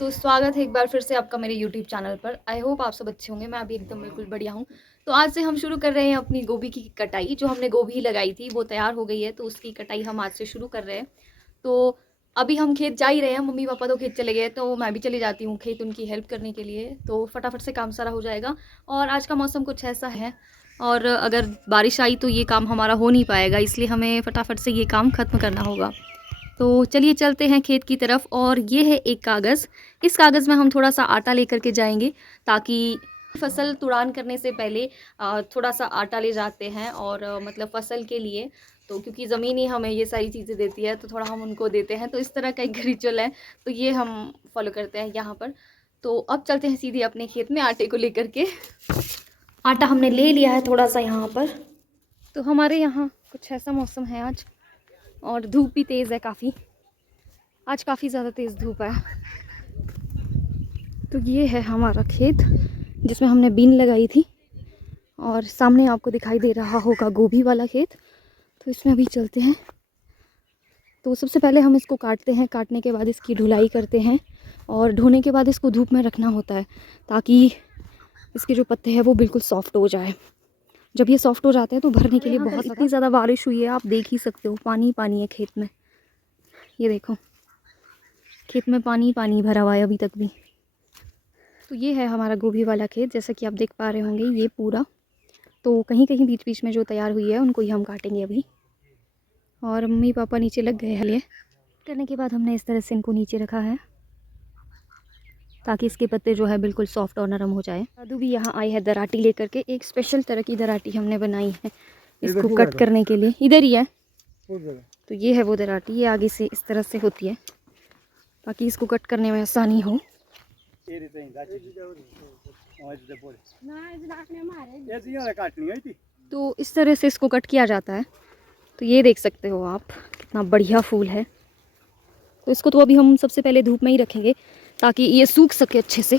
तो स्वागत है एक बार फिर से आपका मेरे यूट्यूब चैनल पर। आई होप आप सब अच्छे होंगे। मैं अभी एकदम बिल्कुल बढ़िया हूँ। तो आज से हम शुरू कर रहे हैं अपनी गोभी की कटाई। जो हमने गोभी लगाई थी वो तैयार हो गई है, तो उसकी कटाई हम आज से शुरू कर रहे हैं। तो अभी हम खेत जा ही रहे हैं। मम्मी पापा तो खेत चले गए, तो मैं भी चली जाती हूँ खेत उनकी हेल्प करने के लिए। तो फटाफट से काम सारा हो जाएगा। और आज का मौसम कुछ ऐसा है, और अगर बारिश आई तो ये काम हमारा हो नहीं पाएगा, इसलिए हमें फटाफट से ये काम ख़त्म करना होगा। तो चलिए चलते हैं खेत की तरफ। और ये है एक कागज़। इस कागज़ में हम थोड़ा सा आटा लेकर के जाएंगे, ताकि फसल तुड़ान करने से पहले थोड़ा सा आटा ले जाते हैं। और मतलब फसल के लिए, तो क्योंकि ज़मीन ही हमें ये सारी चीज़ें देती है, तो थोड़ा हम उनको देते हैं। तो इस तरह का एक रिचुअल है, तो ये हम फॉलो करते हैं यहाँ पर। तो अब चलते हैं सीधे अपने खेत में आटे को लेकर के। आटा हमने ले लिया है थोड़ा सा यहाँ पर। तो हमारे यहाँ कुछ ऐसा मौसम है आज, और धूप भी तेज़ है काफ़ी। आज काफ़ी ज़्यादा तेज़ धूप है। तो ये है हमारा खेत जिसमें हमने बीन लगाई थी, और सामने आपको दिखाई दे रहा होगा गोभी वाला खेत। तो इसमें अभी चलते हैं। तो सबसे पहले हम इसको काटते हैं, काटने के बाद इसकी ढुलाई करते हैं, और ढोने के बाद इसको धूप में रखना होता है, ताकि इसके जो पत्ते हैं वो बिल्कुल सॉफ्ट हो जाए। जब ये सॉफ्ट हो जाते हैं तो भरने के लिए बहुत इतनी ज़्यादा बारिश हुई है, आप देख ही सकते हो। पानी पानी है खेत में, ये देखो खेत में पानी पानी भरा हुआ है अभी तक भी। तो ये है हमारा गोभी वाला खेत, जैसा कि आप देख पा रहे होंगे ये पूरा। तो कहीं कहीं बीच बीच में जो तैयार हुई है उनको ही हम काटेंगे अभी। और मम्मी पापा नीचे लग गए हैं। करने के बाद हमने इस तरह से इनको नीचे रखा है, ताकि इसके पत्ते जो है बिल्कुल सॉफ्ट और नरम हो जाए। दादू भी यहाँ आई है दराटी लेकर के। एक स्पेशल तरह की दराटी हमने बनाई है इसको कट करने के लिए। इधर ही है। तो ये है वो दराटी, ये आगे से इस तरह से होती है, ताकि इसको कट करने में आसानी हो। तो इस तरह से इसको कट किया जाता है। तो ये देख सकते हो आप, कितना बढ़िया फूल है। तो इसको तो अभी हम सबसे पहले धूप में ही रखेंगे, ताकि ये सूख सके अच्छे से।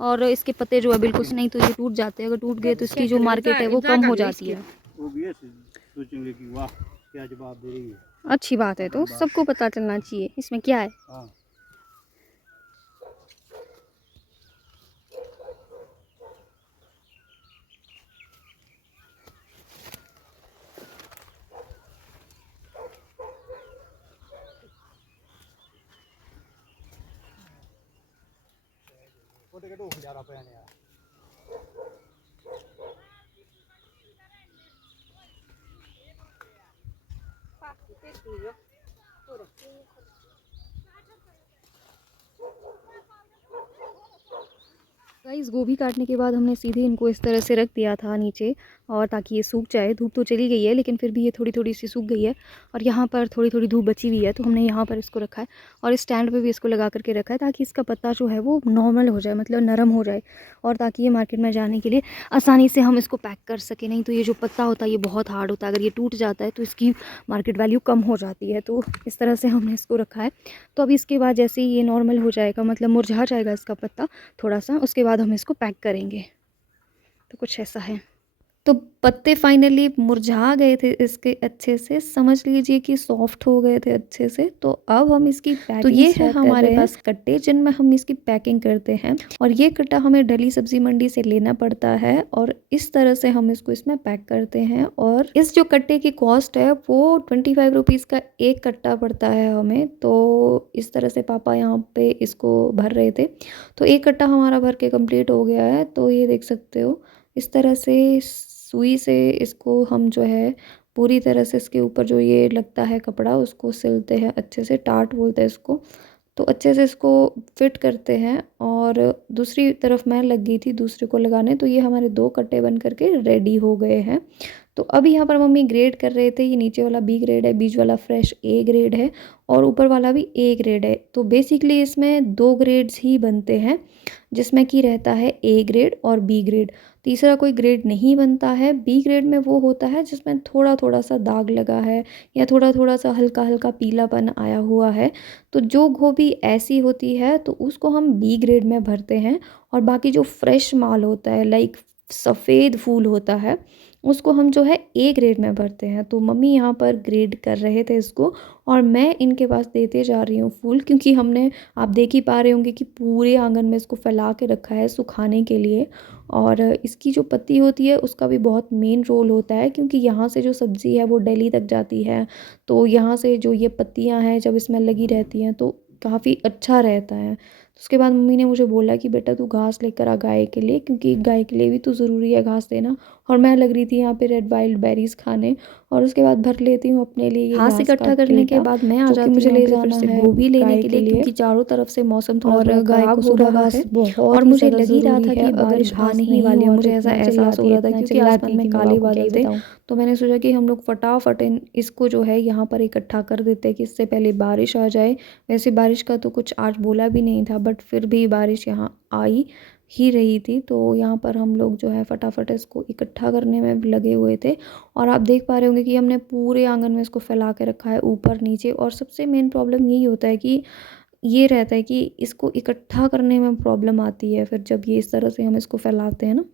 और इसके पत्ते जो है बिल्कुल, नहीं तो ये टूट जाते हैं। अगर टूट गए तो इसकी जो मार्केट है वो कम हो जाती है। अच्छी बात है, तो सबको पता चलना चाहिए इसमें क्या है। गाइस, गोभी काटने के बाद हमने सीधे इनको इस तरह से रख दिया था नीचे, और ताकि ये सूख जाए। धूप तो चली गई है, लेकिन फिर भी ये थोड़ी थोड़ी सी सूख गई है। और यहाँ पर थोड़ी थोड़ी धूप बची हुई है, तो हमने यहाँ पर इसको रखा है। और इस स्टैंड पे भी इसको लगा करके रखा है, ताकि इसका पत्ता जो है वो नॉर्मल हो जाए, मतलब नरम हो जाए, और ताकि ये मार्केट में जाने के लिए आसानी से हम इसको पैक कर सकें। नहीं तो ये जो पत्ता होता है ये बहुत हार्ड होता है, अगर ये टूट जाता है तो इसकी मार्केट वैल्यू कम हो जाती है। तो इस तरह से हमने इसको रखा है। तो अभी इसके बाद जैसे ही ये नॉर्मल हो जाएगा, मतलब मुरझा जाएगा इसका पत्ता थोड़ा सा, उसके बाद हम इसको पैक करेंगे। तो कुछ ऐसा है। तो पत्ते फाइनली मुरझा गए थे इसके अच्छे से, समझ लीजिए कि सॉफ्ट हो गए थे अच्छे से। तो अब हम इसकी पैकिंग, तो ये है हमारे पास कट्टे जिनमें हम इसकी पैकिंग करते हैं। और ये कट्टा हमें डली सब्जी मंडी से लेना पड़ता है, और इस तरह से हम इसको इसमें पैक करते हैं। और इस जो कट्टे की कॉस्ट है वो 25 रुपीज़ का एक कट्टा पड़ता है हमें। तो इस तरह से पापा यहाँ पे इसको भर रहे थे। तो एक कट्टा हमारा भर के कंप्लीट हो गया है। तो ये देख सकते हो, इस तरह से सुई से इसको हम जो है पूरी तरह से इसके ऊपर जो ये लगता है कपड़ा उसको सिलते हैं अच्छे से, टाट बोलते हैं इसको। तो अच्छे से इसको फिट करते हैं। और दूसरी तरफ मैं लग गई थी दूसरे को लगाने। तो ये हमारे 2 कट्टे बन करके रेडी हो गए हैं। तो अभी यहाँ पर मम्मी ग्रेड कर रहे थे। ये नीचे वाला बी ग्रेड है, बीच वाला फ्रेश ए ग्रेड है, और ऊपर वाला भी ए ग्रेड है। तो बेसिकली इसमें 2 ग्रेड्स ही बनते हैं, जिसमें कि रहता है ए ग्रेड और बी ग्रेड। तीसरा कोई ग्रेड नहीं बनता है। बी ग्रेड में वो होता है जिसमें थोड़ा थोड़ा सा दाग लगा है, या थोड़ा थोड़ा सा हल्का हल्का पीलापन आया हुआ है। तो जो गोभी ऐसी होती है तो उसको हम बी ग्रेड में भरते हैं। और बाकी जो फ्रेश माल होता है, लाइक सफ़ेद फूल होता है, उसको हम जो है ए ग्रेड में भरते हैं। तो मम्मी यहाँ पर ग्रेड कर रहे थे इसको और मैं इनके पास देते जा रही हूँ फूल, क्योंकि हमने, आप देख ही पा रहे होंगे कि पूरे आंगन में इसको फैला के रखा है सुखाने के लिए। और इसकी जो पत्ती होती है उसका भी बहुत मेन रोल होता है, क्योंकि यहाँ से जो सब्ज़ी है वो दिल्ली तक जाती है। तो यहाँ से जो ये पत्तियाँ हैं जब इसमें लगी रहती हैं तो काफ़ी अच्छा रहता है। तो उसके बाद मम्मी ने मुझे बोला कि बेटा तू घास लेकर आ गाय के लिए, क्योंकि गाय के लिए भी तो ज़रूरी है घास देना। और मैं लग रही थी यहाँ पे रेड वाइल्ड बेरीज़ खाने, और उसके बाद भर लेती हूँ अपने लिए ये घास इकट्ठा करने के बाद मैं आ जाती हूँ मुझे ले जाना है गोभी लेने के लिए, क्योंकि चारों तरफ से मौसम थोड़ा खराब हो रहा है और मुझे लग ही रहा था कि बारिश आने ही वाली है। मुझे ऐसा एहसास हो रहा था क्योंकि आसमान में काले बादल थे। तो मैंने सोचा कि हम लोग फटाफट इसको जो है यहाँ पर इकट्ठा कर देते हैं कि इससे पहले बारिश आ जाए। वैसे बारिश का तो कुछ आज बोला भी नहीं था, बट फिर भी बारिश यहाँ आई ही रही थी। तो यहाँ पर हम लोग जो है फटाफट इसको इकट्ठा करने में लगे हुए थे। और आप देख पा रहे होंगे कि हमने पूरे आंगन में इसको फैला के रखा है ऊपर नीचे। और सबसे मेन प्रॉब्लम यही होता है कि ये रहता है कि इसको इकट्ठा करने में प्रॉब्लम आती है। फिर जब ये इस तरह से हम इसको फैलाते हैं ना,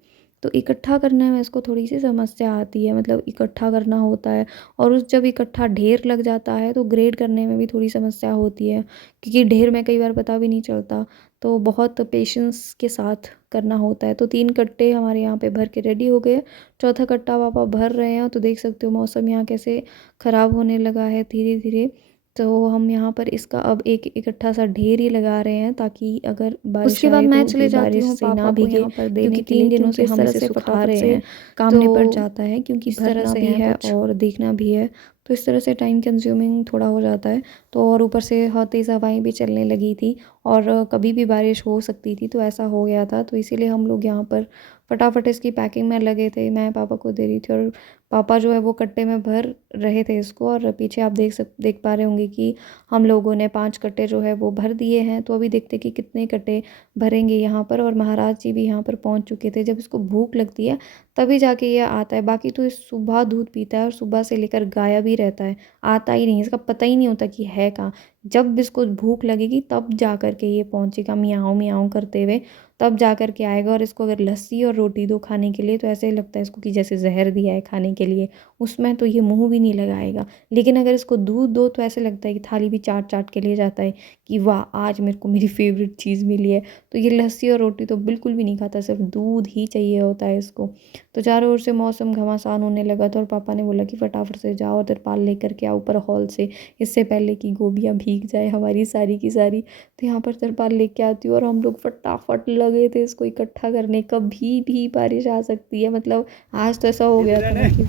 तो इकट्ठा करने में इसको थोड़ी सी समस्या आती है, मतलब इकट्ठा करना होता है। और उस जब इकट्ठा ढेर लग जाता है तो ग्रेड करने में भी थोड़ी समस्या होती है, क्योंकि ढेर में कई बार पता भी नहीं चलता। तो बहुत पेशेंस के साथ करना होता है। तो 3 कट्टे हमारे यहाँ पे भर के रेडी हो गए। चौथा कट्टा पापा भर रहे हैं। तो देख सकते हो मौसम यहाँ कैसे ख़राब होने लगा है धीरे धीरे। तो हम यहाँ पर इसका अब एक इकट्ठा सा ढेर ही लगा रहे हैं, ताकि अगर बारिश उसके बाद आए मैं तो चले ये जाती बारिश हूँ से पापा ना को भीगे, यहाँ पर देने क्योंकि के 3 लिए, दिनों से क्योंकि इस हम तरह इसे से सुखा फटाफट रहे से हैं। काम निपट तो जाता है, क्योंकि इस तरह भरना से भी है कुछ और देखना भी है। तो इस तरह से टाइम कंज्यूमिंग थोड़ा हो जाता है। तो और ऊपर से तेज़ हवाएं भी चलने लगी थी और कभी भी बारिश हो सकती थी, तो ऐसा हो गया था। तो इसीलिए हम लोग यहाँ पर फटाफट इसकी पैकिंग में लगे थे। मैं पापा को दे रही थी और पापा जो है वो कट्टे में भर रहे थे इसको। और पीछे आप देख पा रहे होंगे कि हम लोगों ने 5 कट्टे जो है वो भर दिए हैं। तो अभी देखते कि कितने कट्टे भरेंगे यहाँ पर। और महाराज जी भी यहाँ पर पहुँच चुके थे। जब इसको भूख लगती है तभी जाके ये आता है, बाकी तो ये सुबह दूध पीता है और सुबह से लेकर गायब ही रहता है, आता ही नहीं, इसका पता ही नहीं होता कि है कहाँ। जब इसको भूख लगेगी तब जा कर के ये पहुँचेगा मियाऊं मियाऊं करते हुए, तब जा कर के आएगा। और इसको अगर लस्सी और रोटी दो खाने के लिए तो ऐसे ही लगता है इसको कि जैसे जहर दिया है खाने के लिए, उसमें तो ये मुंह भी नहीं लगाएगा। लेकिन अगर इसको दूध दो तो ऐसे लगता है कि थाली भी चाट चाट के ले जाता है कि वाह आज मेरे को मेरी फेवरेट चीज़ मिली है। तो ये लस्सी और रोटी तो बिल्कुल भी नहीं खाता, सिर्फ दूध ही चाहिए होता है इसको। तो चारों ओर से मौसम घमासान होने लगा था और पापा ने बोला कि फटाफट से जाओ और तिरपाल लेकर के आओ ऊपर हॉल से, इससे पहले कि गोभियाँ भीग जाए हमारी सारी की सारी। तो यहाँ पर तिरपाल लेके आती हूँ और हम लोग फटाफट लगे थे इसको इकट्ठा करने। कभी भी बारिश आ सकती है, मतलब आज तो ऐसा हो गया था ना कि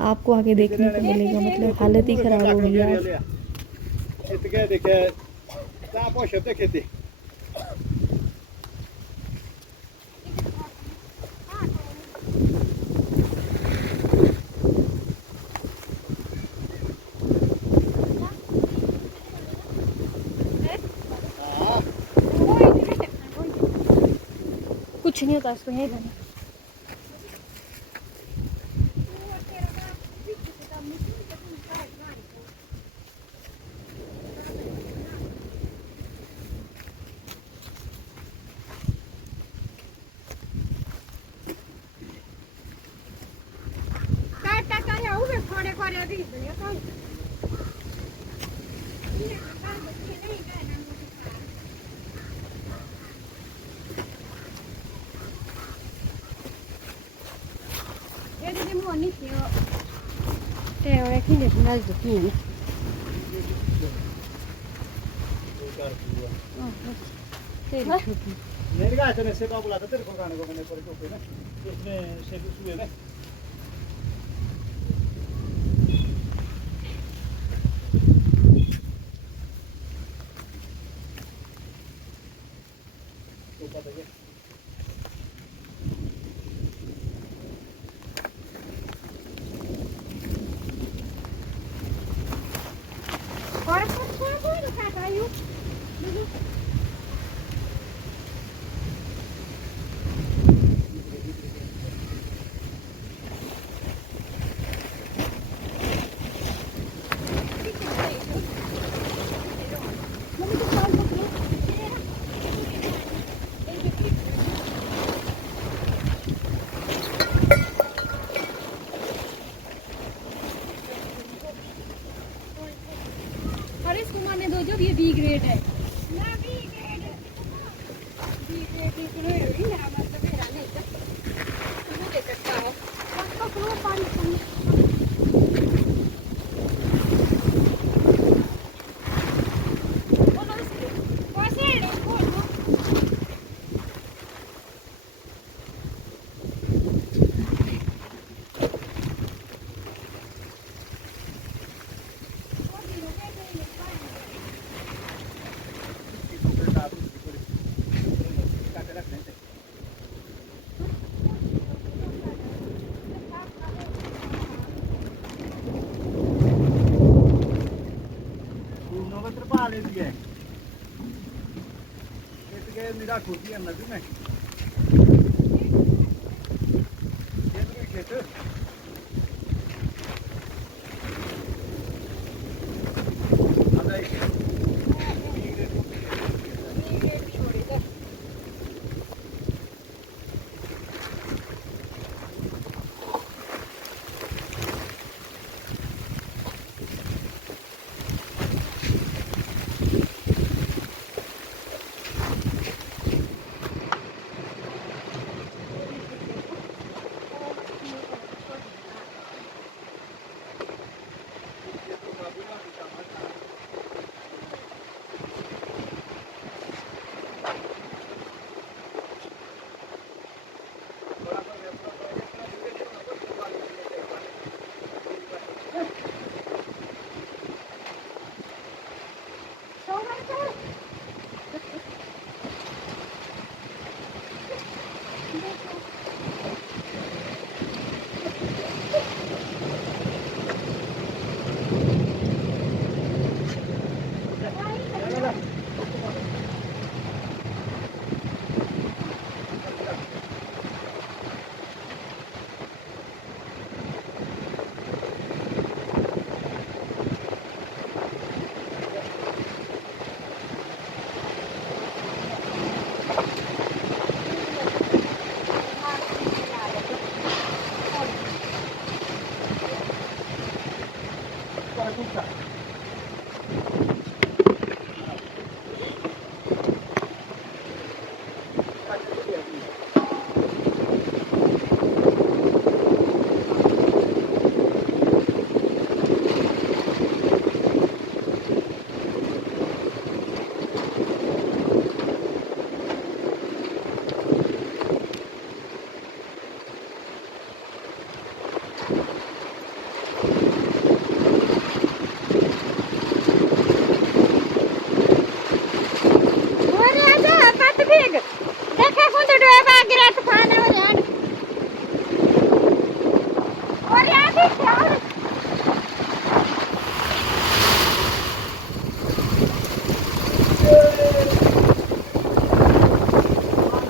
आपको आगे देखने को मिलेगा, मतलब हालत ही ख़राब हो गई आज। कुछ नहीं होता इसको यहीं रहना।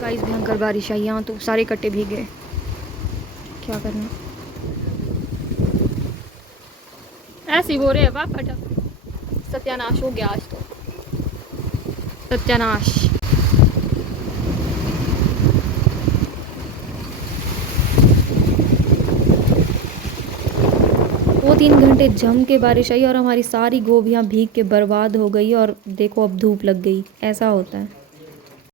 गाइस भयंकर बारिश आई यहाँ तो सारे कट्टे भीग गए। क्या करना, ऐसे ही हो रहे हैं पापा। सत्यानाश हो गया आज तो, सत्यानाश। दो 3 घंटे जम के बारिश आई और हमारी सारी गोभियाँ भीग के बर्बाद हो गई और देखो अब धूप लग गई। ऐसा होता है।